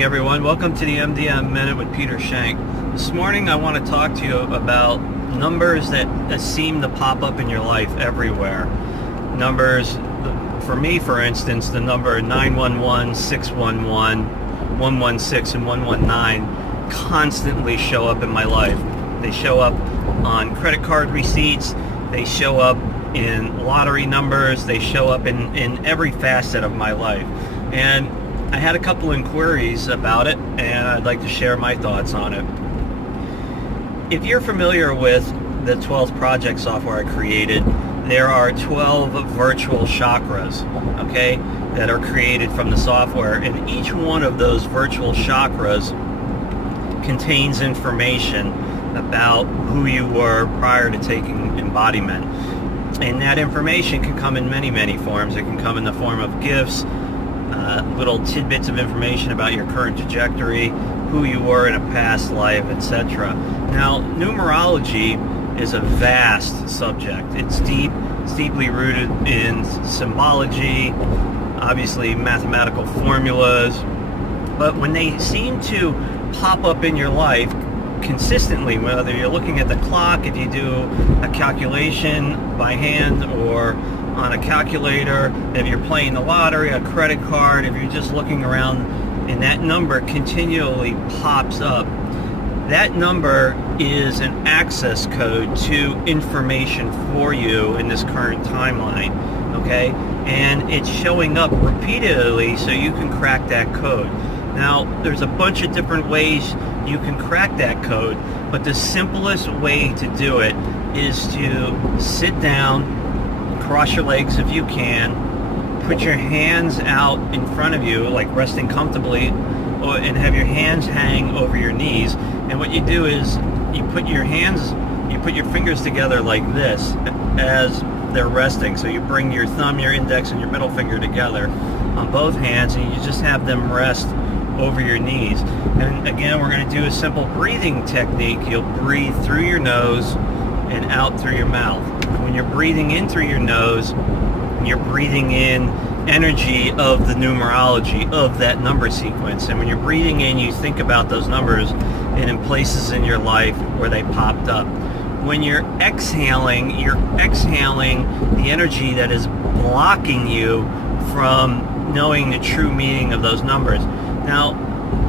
morning, everyone. Welcome to the MDM Minute with Peter Schenk. This morning I want to talk to you about numbers that seem to pop up in your life everywhere. Numbers, for me, for instance, the number 911, 611, 116, and 119 constantly show up in my life. They show up on credit card receipts. They show up in lottery numbers. They show up in every facet of my life. And I had a couple inquiries about it, and I'd like to share my thoughts on it. If you're familiar with the 12th project software I created, there are 12 virtual chakras, okay, that are created from the software, and each one of those virtual chakras contains information about who you were prior to taking embodiment. And that information can come in many forms. It can come in the form of gifts, little tidbits of information about your current trajectory, who you were in a past life, etc. Now, numerology is a vast subject. It's deeply rooted in symbology, obviously mathematical formulas, but when they seem to pop up in your life consistently, whether you're looking at the clock, if you do a calculation by hand or on a calculator, if you're playing the lottery, a credit card, if you're just looking around and that number continually pops up, that number is an access code to information for you in this current timeline, okay? And it's showing up repeatedly so you can crack that code. Now, there's a bunch of different ways you can crack that code, but the simplest way to do it is to sit down, cross your legs if you can, put your hands out in front of you, like resting comfortably, and have your hands hang over your knees. And what you do is you put your fingers together like this as they're resting. So you bring your thumb, your index, and your middle finger together on both hands, and you just have them rest over your knees. And again, we're going to do a simple breathing technique. You'll breathe through your nose and out through your mouth. When you're breathing in through your nose, you're breathing in energy of the numerology of that number sequence. And when you're breathing in, you think about those numbers and in places in your life where they popped up. When you're exhaling the energy that is blocking you from knowing the true meaning of those numbers. Now,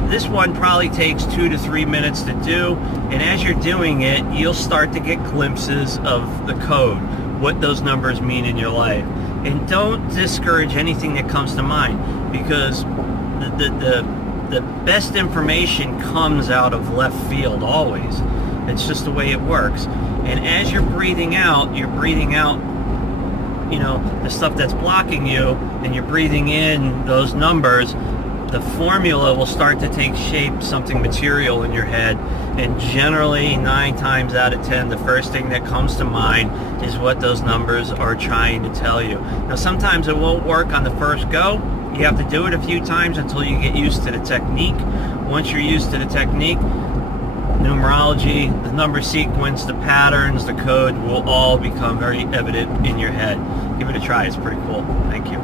this one probably takes 2 to 3 minutes to do, and as you're doing it, you'll start to get glimpses of the code, what those numbers mean in your life. And don't discourage anything that comes to mind, because the best information comes out of left field always. It's just the way it works. And as you're breathing out, the stuff that's blocking you, and you're breathing in those numbers. The formula will start to take shape, something material in your head, and generally 9 times out of 10, the first thing that comes to mind is what those numbers are trying to tell you. Now, sometimes it won't work on the first go. You have to do it a few times until you get used to the technique. Once you're used to the technique, numerology, the number sequence, the patterns, the code will all become very evident in your head. Give it a try. It's pretty cool. Thank you.